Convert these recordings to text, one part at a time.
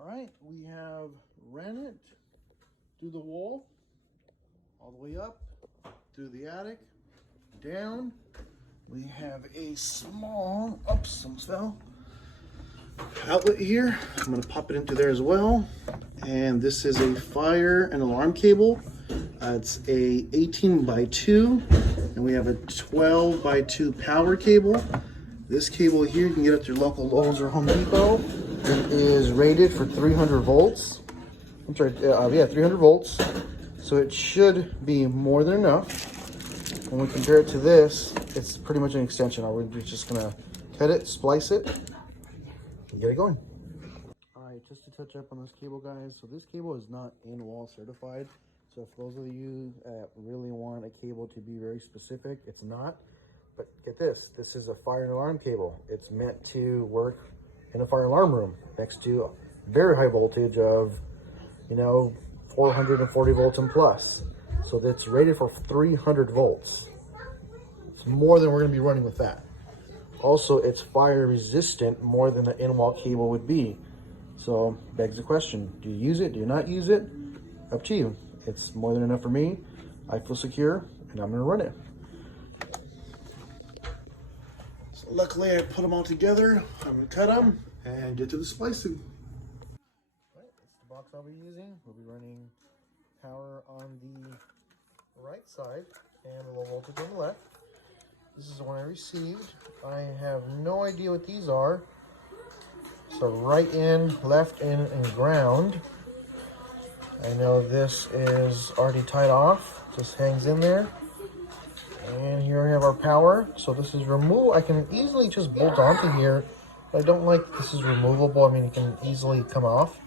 All right, we have ran it through the wall, all the way up, through the attic, down. We have a small, oops, some fell, outlet here. I'm gonna pop it into there as well. And this is a fire and alarm cable. It's a 18 by 2, and we have a 12 by 2 power cable. This cable here you can get at your local Lowe's or Home Depot. It is rated for 300 volts. I'm sorry, yeah, 300 volts. So it should be more than enough. When we compare it to this, it's pretty much an extension. We're just gonna cut it, splice it, and get it going. All right, just to touch up on this cable, guys. So this cable is not in-wall certified. So if those of you really want a cable to be very specific, it's not. But get this, this is a fire and alarm cable. It's meant to work in a fire alarm room next to very high voltage of, 440 volts and plus. So that's rated for 300 volts. It's more than we're gonna be running with that. Also, it's fire resistant more than the in-wall cable would be. So begs the question, do you use it? Do you not use it? Up to you. It's more than enough for me. I feel secure and I'm gonna run it. So luckily I put them all together. I'm gonna cut them and get to the splicing. All right, that's the box I'll be using. We'll be running power on the right side and a low voltage on the left. This is the one I received. I have no idea what these are. So right in, left in, and ground. I know this is already tied off, just hangs in there. And here we have our power. So this is removable. I can easily just bolt onto here. But I don't like this is removable. I mean, it can easily come off.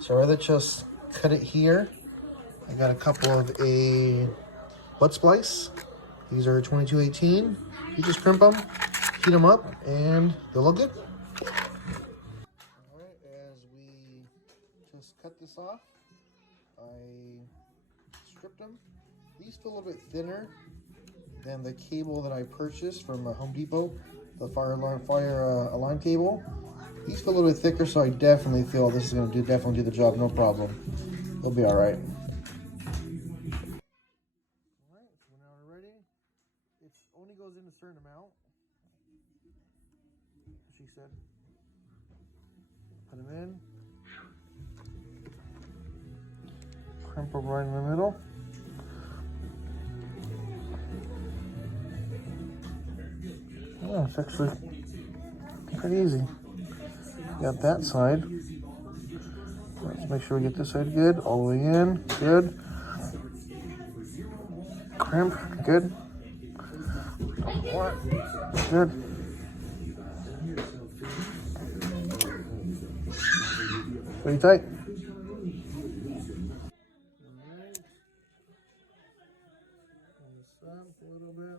So I'd rather just cut it here. I got a couple of a butt splice. These are 2218. You just crimp them, heat them up, and they'll look good. All right, as we just cut this off, I stripped them. These feel a little bit thinner than the cable that I purchased from Home Depot, the fire alarm cable. These feel a little bit thicker, so I definitely feel this is going to definitely do the job, no problem. It'll be all right. All right, so now we're ready. It only goes in a certain amount, she said. Put them in. Crimp them right in the middle. Yeah, it's actually pretty easy. Got that side. Let's make sure we get this side good. All the way in. Good. Crimp. Good. Good. Pretty tight. Alright. On this up a little bit.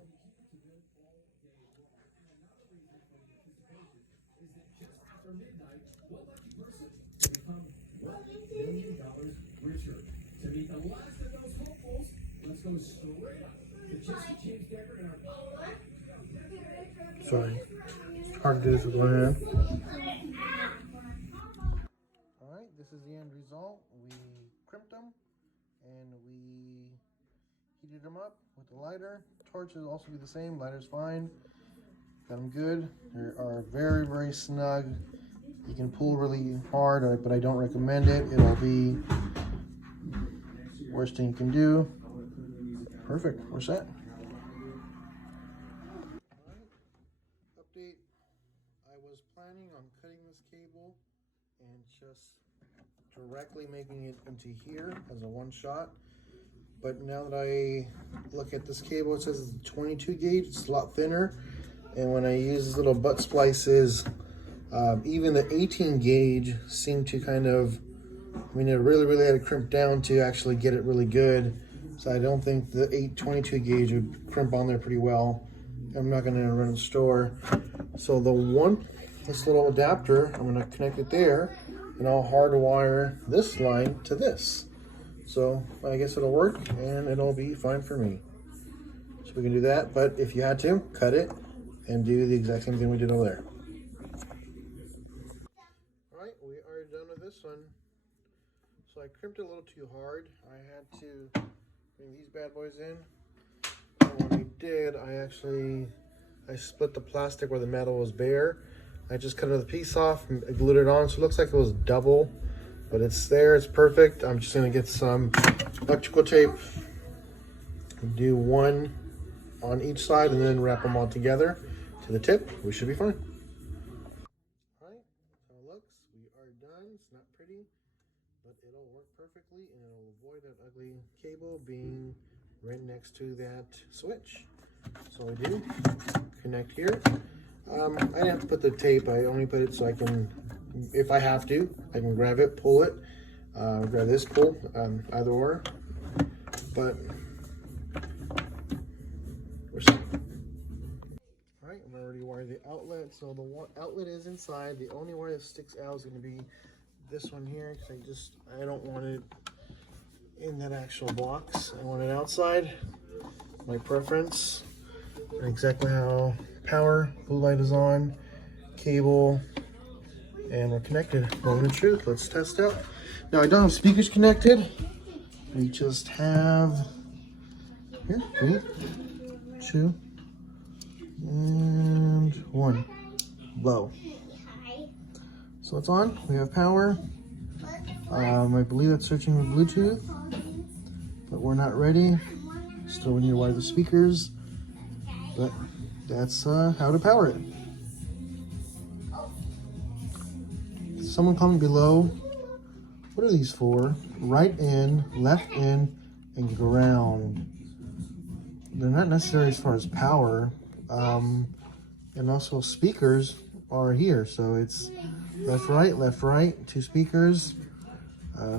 To meet the last of those hopefuls, let's go straight up to Jesse James Decker in our... Sorry. Hard to do this with one hand. Alright, this is the end result. We crimped them and we heated them up with the lighter. Torch will also be the same. Lighter's fine. Got them good. They are very, very snug. You can pull really hard, but I don't recommend it. It'll be worst thing you can do. Perfect. We're set. Update. I was planning on cutting this cable and just directly making it into here as a one shot. But now that I look at this cable, it says it's 22 gauge. It's a lot thinner. And when I use these little butt splices, even the 18 gauge seemed to kind of, I mean, it really had to crimp down to actually get it really good. So I don't think the 22 gauge would crimp on there pretty well. I'm not gonna run the store. So this little adapter, I'm gonna connect it there and I'll hardwire this line to this. So I guess it'll work and it'll be fine for me. So we can do that, but if you had to, cut it and do the exact same thing we did over there. All right, we are done with this. one. So I crimped it a little too hard. I had to bring these bad boys in. And when I did, I split the plastic where the metal was bare. I just cut another piece off and glued it on, so it looks like it was double, but it's there, it's perfect. I'm just gonna get some electrical tape, do one on each side, and then wrap them all together to the tip. We should be fine. All right, that's how it looks. We are done. It's not pretty, but it'll work perfectly, and it'll avoid that ugly cable being right next to that switch. So we do connect here. I didn't have to put the tape. I only put it so I can, if I have to, I can grab it, pull it, grab this, pull, either or. But we're set. All right, I've already wired the outlet. So the outlet is inside. The only wire that sticks out is going to be this one here, because I don't want it in that actual box. I want it outside. My preference. Exactly how power, blue light is on, cable, and we're connected. Moment of truth. Let's test out. Now I don't have speakers connected. We just have here 3, 2, and 1. Low. So it's on. We have power. I believe it's searching for Bluetooth, but we're not ready. Still need to wire the speakers, but that's how to power it. Someone comment below, what are these for? Right in, left in, and ground. They're not necessary as far as power. And also speakers are here. So it's left, right, 2 speakers.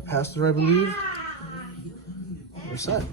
Pass through, I believe. We're set.